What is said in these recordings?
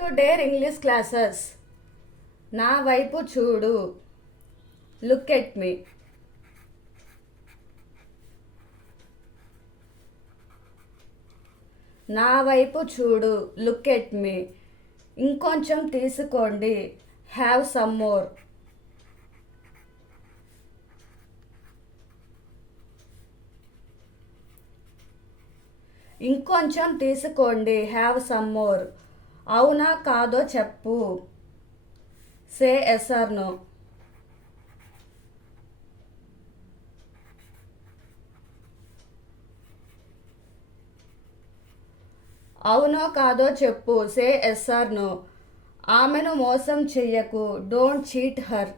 To dare English classes. నా వైపు చూడు. Look at me. నా వైపు చూడు. Look at me. ఇంకొంచెం తీసుకోండి. Have some more. ఇంకొంచెం తీసుకోండి. Have some more. అవునా కాదో చెప్పు. Say yes or no. అవునో కాదో చెప్పు. Say yes or no. ఆమెను మోసం చెయ్యకు. Don't cheat her.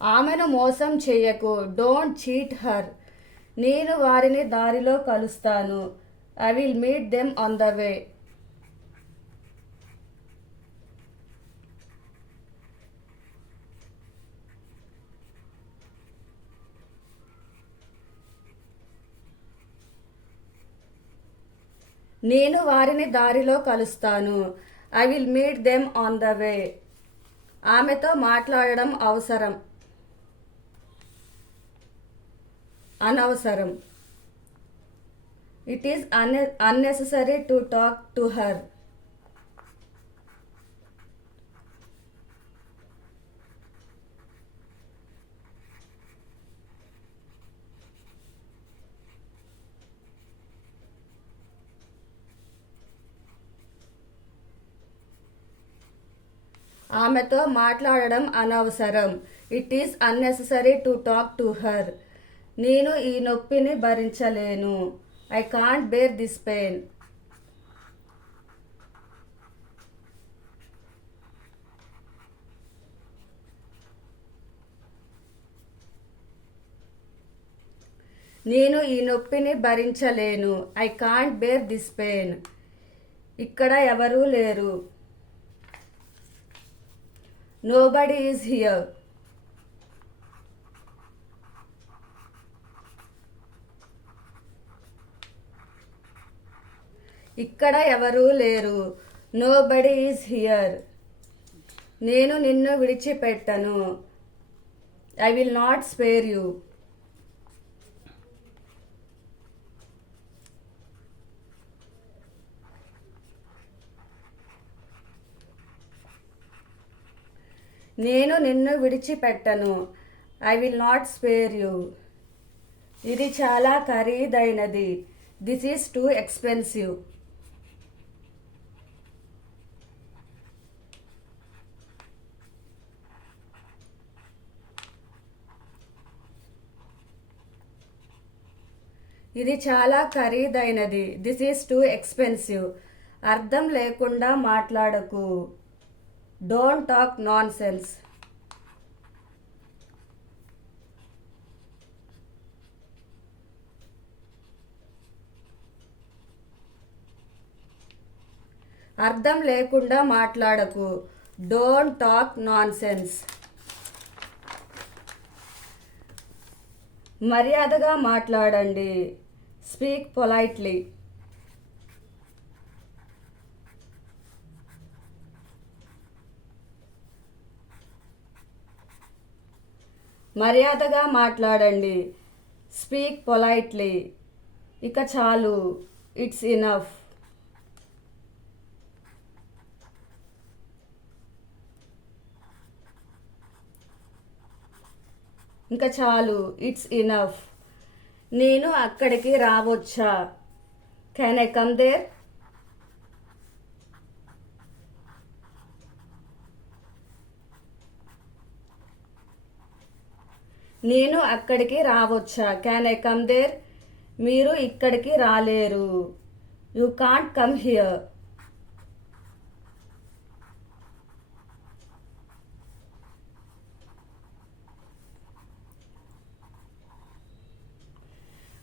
ఆమెను మోసం చెయ్యకు. Don't cheat her. నేను వారిని దారిలో కలుస్తాను. I will meet them on the way. నేను వారిని దారిలో కలుస్తాను. I will meet them on the వే. ఆమెతో మాట్లాడడం అవసరం. అనవసరం. It is unnecessary to talk to her. ఆమెతో మాట్లాడడం అనవసరం. It is unnecessary to talk to her. నేను ఈ నొప్పిని భరించలేను. I can't bear this pain. నేను ఈ నొప్పిని భరించలేను. I can't bear this pain. ఇక్కడ ఎవరూ లేరు. Nobody is here. ఇక్కడ ఎవరూ లేరు. Nobody is here. నేను నిన్ను విడిచిపెట్టను. I will not spare you. నేను నిన్ను విడిచిపెట్టను. I will not spare you. ఇది చాలా ఖరీదైనది. This is too expensive. ఇది చాలా ఖరీదైనది. This is too expensive. అర్థం లేకుండా మాట్లాడకు. Don't talk nonsense. అర్థం లేకుండా మాట్లాడకు. Don't talk nonsense. మర్యాదగా మాట్లాడండి. Speak politely. మర్యాదగా మాట్లాడండి. Speak politely. ఇక చాలు. It's enough. ఇంకా చాలు. It's enough. నేను అక్కడికి రావచ్చా? Can I come there? నేను అక్కడికి రావచ్చా? Can I come there? మీరు ఇక్కడికి రాలేరు. You can't come here.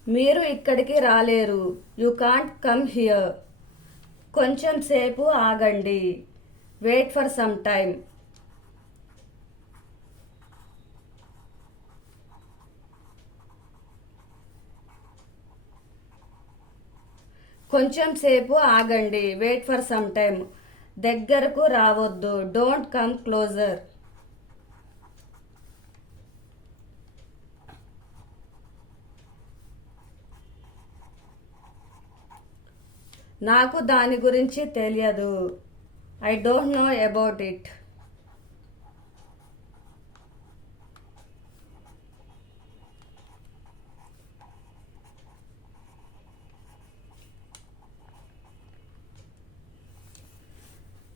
మీరు ఇక్కడికి రాలేరు. You can't come here. కొంచెం సేపు ఆగండి. Wait for some time. కొంచెం సేపు ఆగండి, వెయిట్ ఫర్ సమ్ టైమ్. దగ్గరకు రావద్దు, డోంట్ కమ్ క్లోజర్. నాకు దాని గురించి తెలియదు. I don't know about it.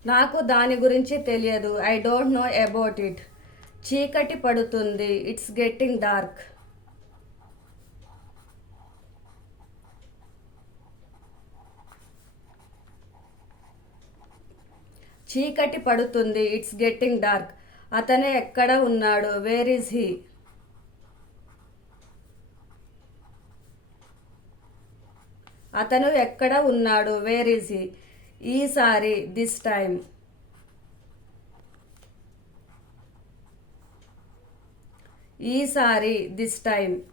నాకు దాని గురించి తెలియదు. I don't know about it. చీకటి పడుతుంది, ఇట్స్ గెట్టింగ్ డార్క్. చీకటి పడుతుంది, ఇట్స్ గెట్టింగ్ డార్క్. అతను ఎక్కడ ఉన్నాడు, వేర్ ఈజ్ హీ? అతను ఎక్కడ ఉన్నాడు, వేర్ ఈజ్ హీ? ఈసారి, దిస్ టైమ్. ఈసారి, దిస్ టైమ్.